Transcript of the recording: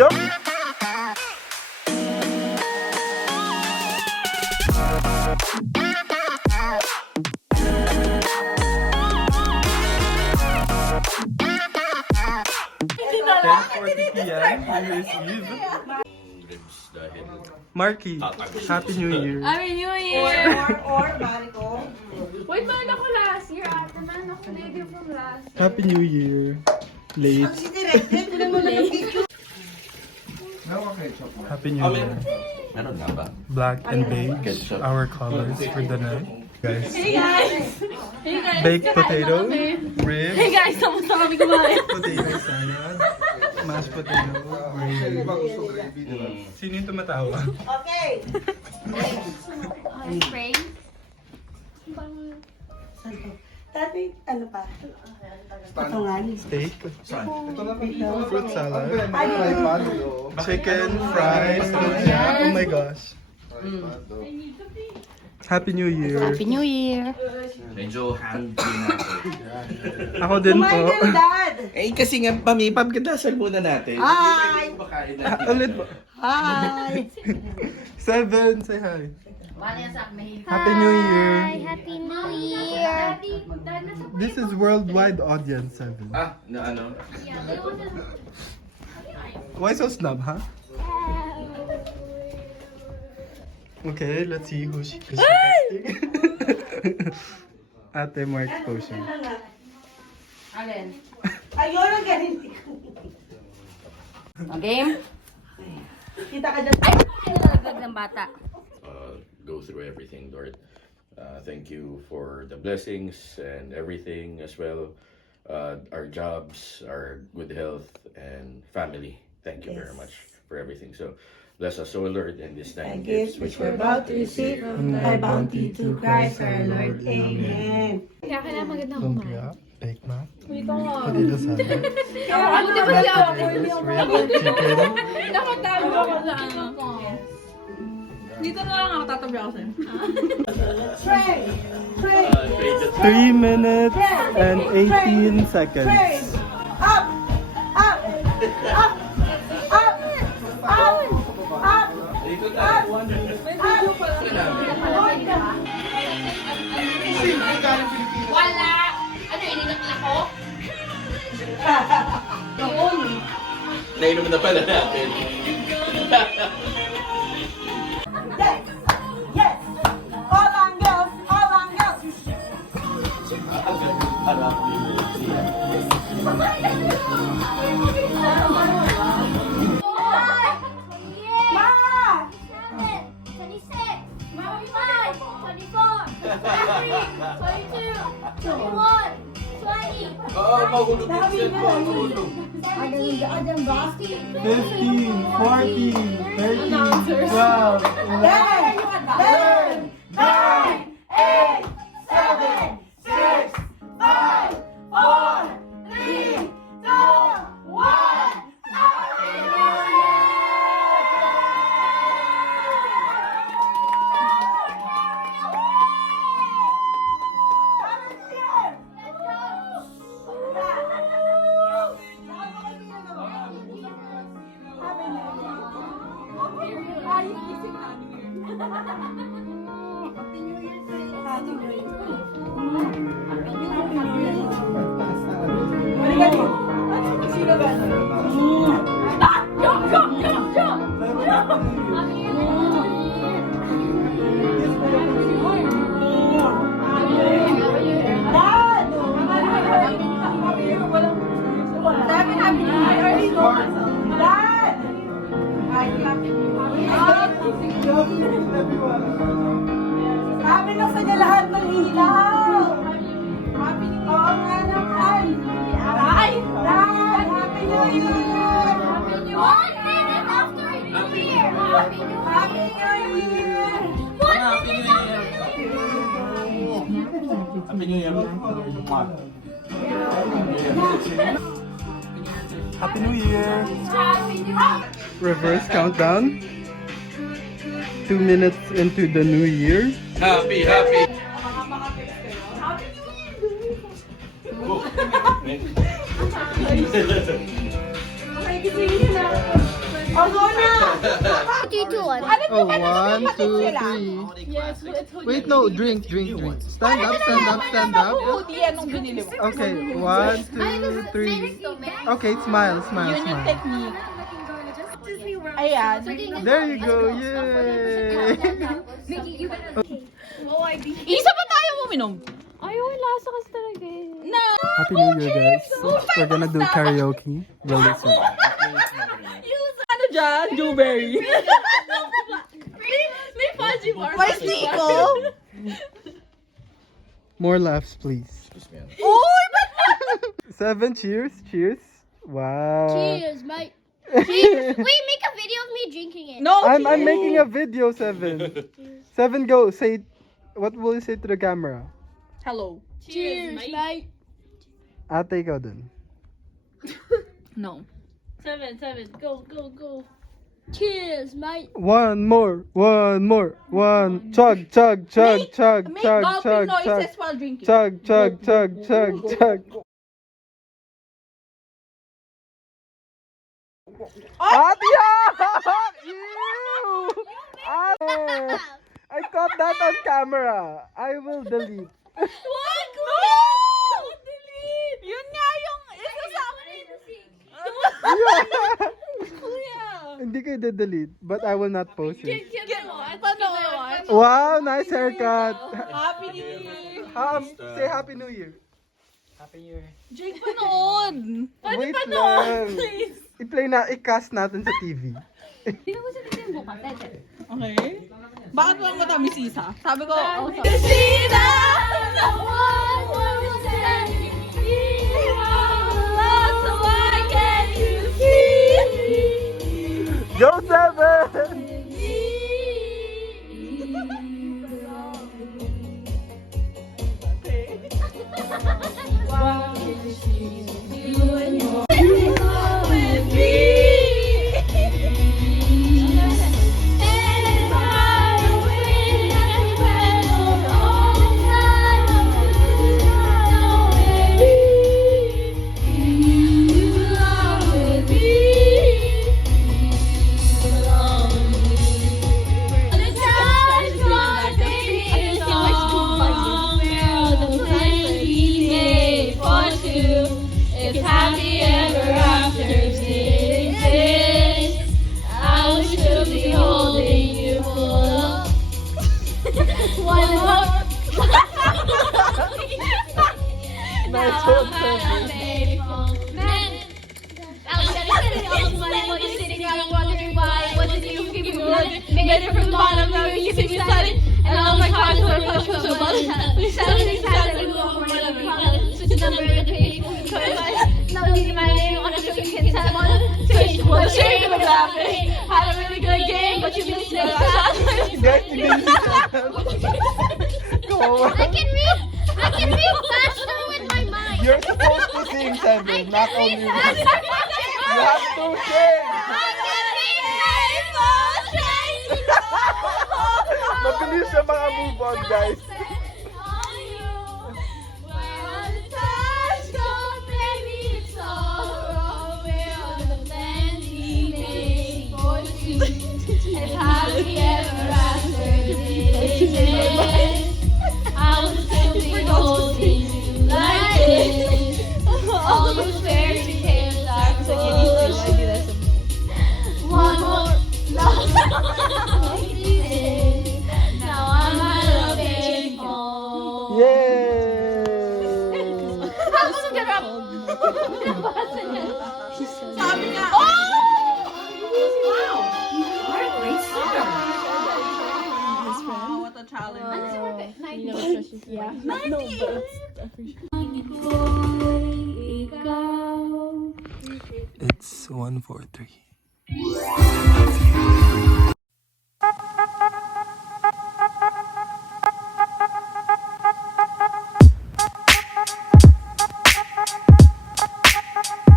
go! Marky, Happy New Year! Happy New Year! Or Marco. Wait, man ako last year. Ate, man ako lady from last year. Happy New Year! Late. Si Direk, wala mo na picture. Happy New Year! Meron nga ba? Black and beige, Ketchup. our colors for the night. Guys, Hey guys! Hey guys! baked kakain na potato, kami. ribs, Hey guys! Kamusta kami kumain? potato salad, mashed potato, gravy. Sino yung tumatawa? Okay. Spray? Tati, ano pa? Ito nga. Steak, Ito. fruit salad, Ano? chicken, fries, lumpia. Oh my gosh. Happy New Year! Happy New Year! Medyo handy na ako. Ako din Kumain po. ka na, Dad. Eh kasi nga, pagkadasal muna natin. Hi! Ulit po. Hi! 7, say hi. Happy New Year! Happy New Year! This is worldwide audience 7. Ah, na ano? Why so snub, huh? Okay, let's see who's texting. Ate Mark's potion. Ayun ang ganito. Game? Kita ka dyan. Nalaglag ng bata. Go through everything, Lord. Thank you for the blessings and everything as well. Our jobs, our good health, and family. Thank you very much for everything. So, bless us, O Lord, in these nine gifts which we're about to receive from Thy bounty to Christ our Lord. Amen. Kaya kailangan magandang Lumpia, baked mac, Ito nga. potato salad, Ano di ba siya? lettuce, rib, chicken. Nakatago ako sa ano. Dito na lang ako, tatabi ako sa'yo. Pray! Pray! 3 minutes and 18 seconds. Pray! Up! Up! Up! Up! Up! Up! Wala! Ano, ininak ko? Nainom na pala natin. Yes! Yes! All on girls! All on girls! Ma! 26, 25, 24, 23, 22, 21, 20, Oo, mahulog yung cellphone. Mahulog. 17, 15, 14, 13, 12, 10! 9! 8! 7! 6! 5! 4! 3! 2! 1! Sino ba? Dad! Sabi namin yung Dad! Sabi na sa niya lahat ng ilaw! Oo nga naman! Ay! Dad! Happy New Year! 1 minute after New Year! Happy New Happy Year! New Year! 1 minute after New Year! Happy New Year. Happy New Year! Happy New Year! Reverse countdown. 2 minutes into the new year. Happy, happy. Okay, gisingin na. Go na! 3, 2, 1. Oh, 1, 2, 3. Wait, no. Drink. Stand up. Puti yan nung binili mo. Okay, 1, 2, 3. Okay, smile. Yun yung technique. Ayan. There you go. Yay! Isa pa tayo uminom. Ay, lasa kasi talaga eh. No! Happy New Year, guys. We're gonna do karaoke really soon. Ano dyan? Dewberry. May fudgy bar. May siko. More laughs, please. Uy! 7 cheers. Wow. Cheers, mate. Cheers. Wait, make a video of me drinking it. No, I'm making a video, 7. 7, go. Say, what will you say to the camera? Hello. Cheers, mate. Ate, ikaw dun. No. 7. Go. Cheers, mate. One more. Chug. Make dolphin noises while drinking. Chug. Ate! Ew! Ate! I caught that on camera. I will delete. What? No! Delete! Yun nga yung isa sa akin. Kuya. Hindi ko i-delete, but I will not post it. Panood. Wow, nice haircut. Happy New Year. Say Happy New Year. Jake, panood. Wait lang. I-cast natin sa TV. Okay. Bakit walang matamis isa? Sabi ko, Sina! The one who said you are lost, so why can't you see? Go 7! Made it from the bottom, now you see me sliding, and all my cars were close to the bottom. We suddenly fast and go for one of the colors. Switch the number of the page, no, leaving my name on a switch, can tell one. Switch, one shade of laughing. Had a really good game, but you missed the shot. Guys, hindi si 7. Go on. I can read faster with my mind. You're supposed to sing 7, not only one. You have to sing! Mabilis sa mga move on, guys. I will still be holding you like this. All those fairy tales are bullshit. One more love. Now I'm out of baseball. Yay! How's it gonna sabi nga. Wow, what a challenge. It's 1:43.